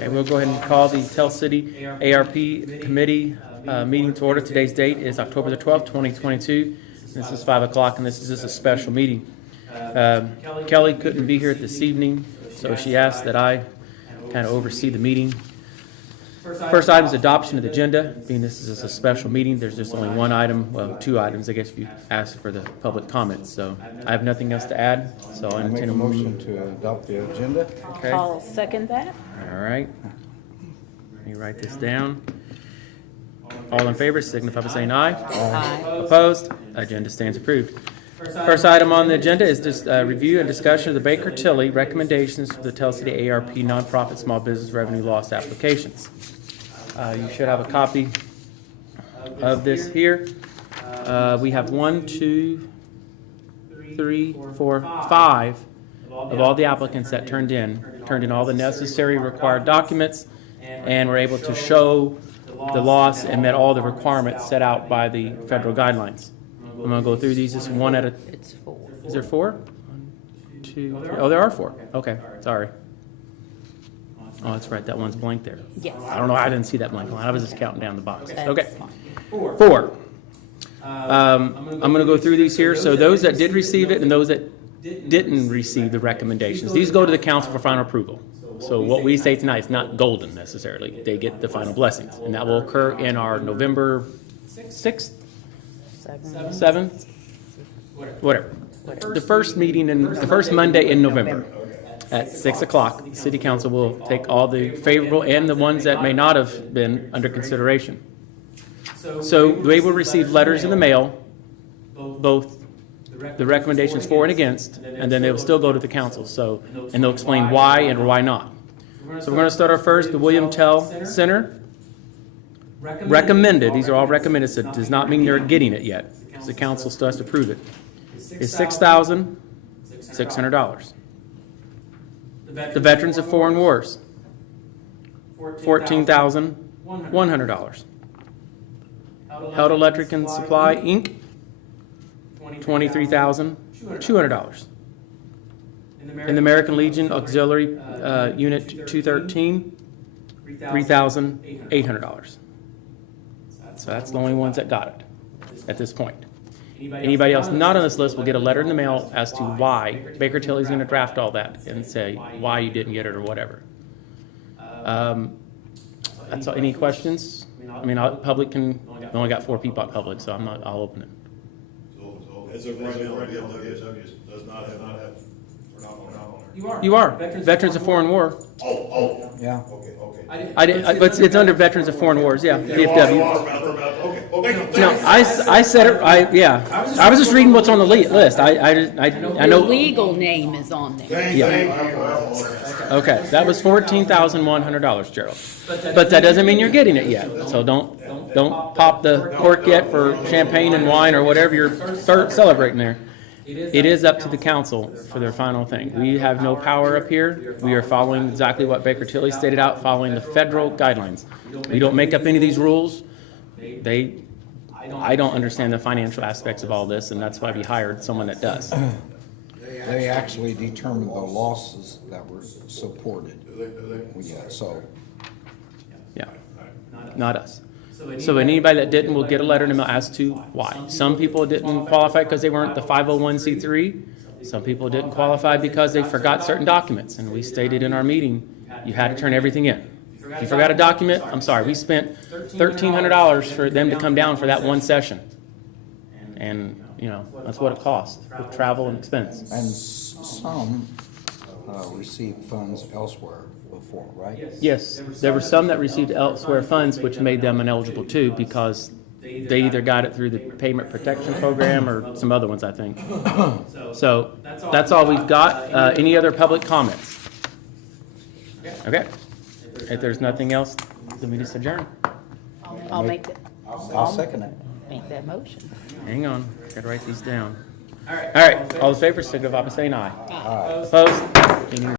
Okay, we'll go ahead and call the Tell City ARP Committee meeting to order. Today's date is October the 12th, 2022. This is 5 o'clock, and this is just a special meeting. Kelly couldn't be here this evening, so she asked that I kind of oversee the meeting. First item is adoption of the agenda. Being this is a special meeting, there's just only one item, well, two items, I guess, if you ask for the public comments. So I have nothing else to add, so I'll Make entertain a a motion to adopt the agenda. Okay. I'll second that. All right. Let me write this down. All in favor, signify by saying aye. Aye. Opposed? Agenda stands approved. First item on the agenda is just review and discussion of the Baker Tilly recommendations for the Tell City ARP nonprofit small business revenue loss applications. You should have a copy of this here. We have 1, 2, 3, 4, 5 of all the applicants that turned in all the necessary required documents, and were able to show the loss and met all the requirements set out by the federal guidelines. I'm going to go through these just one at a. It's 4. Is there 4? 1, 2, 3. Oh, there are 4. Okay, sorry. Oh, that's right. That one's blank there. Yes. I don't know. I didn't see that blank line. I was just counting down the boxes. That's Okay. fine. 4. I'm going to go through these here. So those that did receive it and those that didn't receive the recommendations, these go to the council for final approval. So what we say tonight is not golden necessarily. They get the final blessings, and that will occur in our November 6th, 7th, whatever. The first meeting in the first Monday in November at 6 o'clock. The City Council will take all the favorable and the ones that may not have been under consideration. So they will receive letters in the mail, both the recommendations for and against, and then they will still go to the council. So, and they'll explain why and why not. So we're going to start our first, the William Tell Center. Recommended, these are all recommended, so it does not mean they're getting it yet. The council still has to approve it. Is $6,600. The Veterans of Foreign Wars, $14,100. Held Electric and Supply, Inc., $23,200. In the American Legion Auxiliary Unit 213, $3,800. So that's the only ones that got it at this point. Anybody else not on this list will get a letter in the mail as to why. Baker Tilly's going to draft all that and say why you didn't get it or whatever. That's all. Any questions? I mean, public can. We only got 4 people at public, so I'll open it. So as of right now, VFW does not have, we're not on there. You are. Veterans of Foreign War. Oh. Yeah. Okay. But it's under Veterans of Foreign Wars, yeah, VFW. Okay. No, I said it, yeah. I was just reading what's on the list. I The know. legal name is on there. Okay, that was $14,100, Gerald. But that doesn't mean you're getting it yet. So don't pop the cork yet for champagne and wine or whatever you're celebrating there. It is up to the council for their final thing. We have no power up here. We are following exactly what Baker Tilly stated out, following the federal guidelines. We don't make up any of these rules. I don't understand the financial aspects of all this, and that's why we hired someone that does. They actually determined the losses that were supported. Yeah, so. Yeah, not us. So anybody that didn't will get a letter in the mail as to why. Some people didn't qualify because they weren't the 501c3. Some people didn't qualify because they forgot certain documents. And we stated in our meeting, you had to turn everything in. If you forgot a document, I'm sorry, we spent $1,300 for them to come down for that one session. And, that's what it cost with travel and expense. And some received funds elsewhere before, right? Yes, there were some that received elsewhere funds, which made them ineligible too, because they either got it through the payment protection program or some other ones, I think. So that's all we've got. Any other public comments? Okay. If there's nothing else, the meeting's adjourned. I'll make I'll second it. that motion. Hang on, gotta write these down. All right, all in favor, signify by saying aye. Aye. Opposed? Meeting